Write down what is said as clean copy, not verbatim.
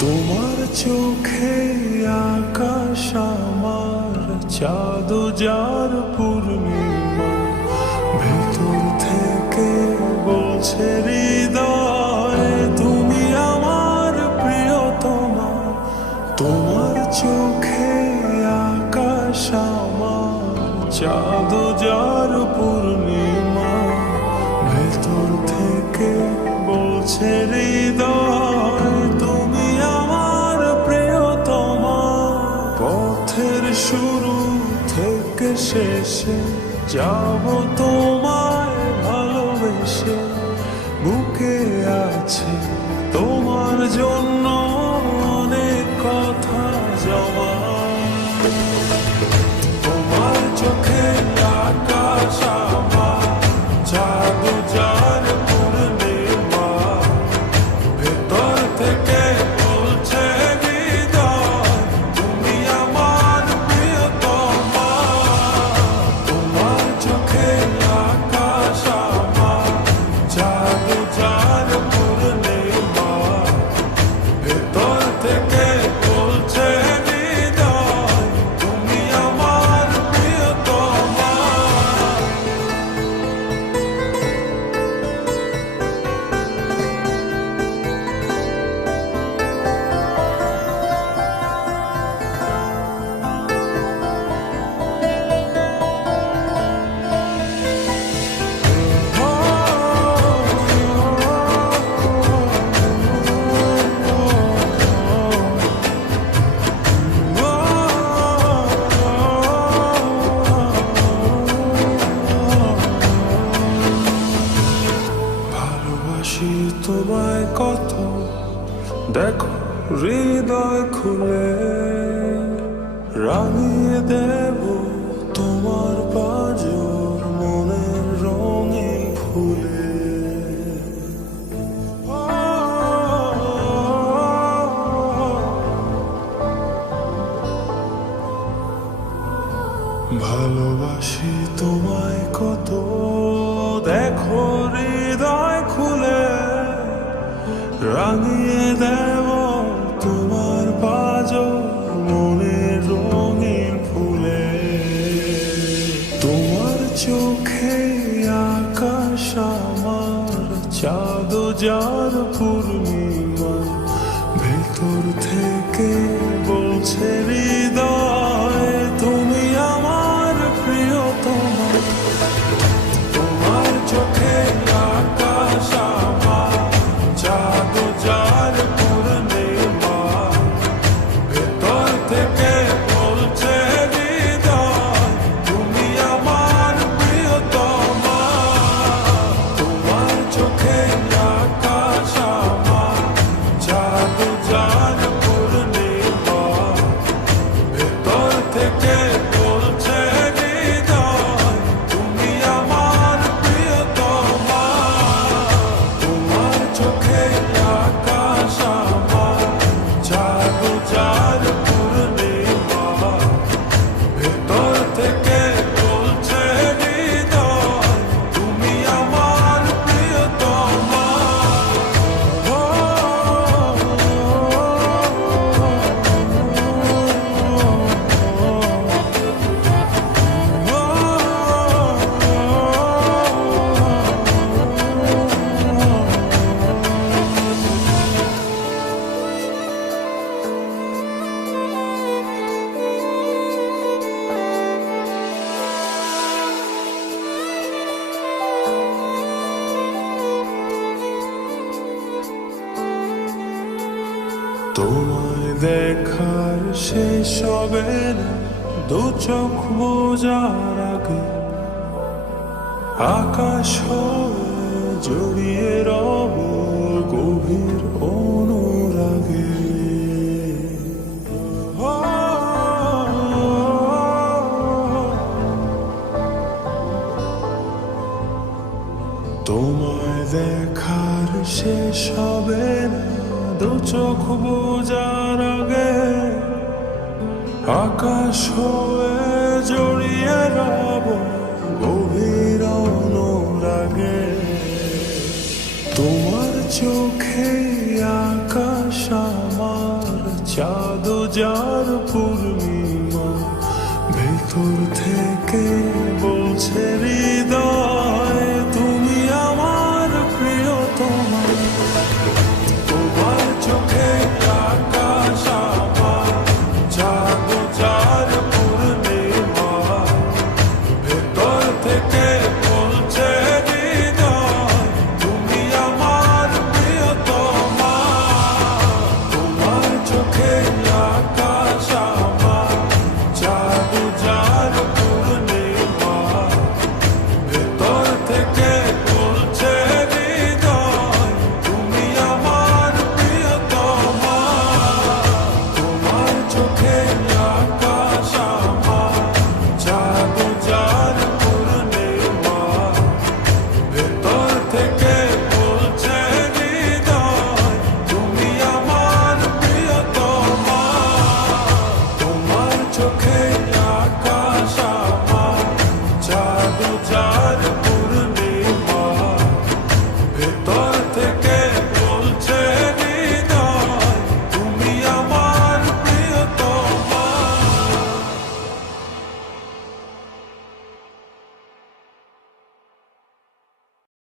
তোমার চোখে আকাশ আমার চাঁদ যার পূর্ণিমা, ভেতর থেকে বলছে হৃদয় তুমি আমার প্রিয়তমা। তোমার চোখে আকাশ আমার চাঁদ যার পূর্ণিমা, ভেতর থেকে বলছে হৃদয় তুমি আমার প্রিয়তমা। পথের শুরু থেকে শেষে যাব তোমায় ভালোবেসে, বুকে আছে তোমার জন্য অনেক কথা জমা। তোমার চোখে আকাশ আমার চাঁদ যার পূর্ণিমা, ভেতর থেকে বলছে হৃদয় তুমি আমার প্রিয়তমা। তোমার চোখে আকাশ আমার চাঁদ যার পূর্ণিমা, ভেতর থেকে বলছে হৃদয় তুমি আমার প্রিয়তমা। ভালোবাসি তোমায় কত, দেখো হৃদয় খুলে রাঙিয়ে দেব তোমার পাঁজর মনের রঙে ফুলে। ভালোবাসি তোমায় কত, দেখো হৃদয় খুলে রাঙিয়ে দেব তোমার পাঁজর মনের রঙিন ফুলে। তোমার চোখে আকাশ আমার চাঁদ যার পূর্ণিমা, ভেতর থেকে বলছে হৃদয় তুমি আমার প্রিয়তমা। তোমার চোখে আকাশ আমার চাঁদ যার পূর্ণিমা, ভেতর থেকে বলছে হৃদয় তুমি আমার প্রিয়তমা। তোমার চোখে আকাশ আমার চাঁদ যার পূর্ণিমা, ভেতর থেকে বলছে হৃদয় তুমি আমার প্রিয়তমা। তোমার চোখে আকাশ আমার চাঁদ যার পূর্ণিমা, ভেতর থেকে বলছে হৃদয় তুমি আমার প্রিয়তমা। তোমায় দেখার শেষ হবে না দু চোখ বোঝার আগে, আকাশ হয়ে জড়িয়ে রব গভীর তোমায় দেখার শেষ হবে না, দু চোখ বোঝার আগে আকাশ হয়ে জড়িয়ে রব গভীর অনুরাগে। তোমার চোখে আকাশ আমার চাঁদ যার পূর্ণিমা, ভেতর থেকে বলছে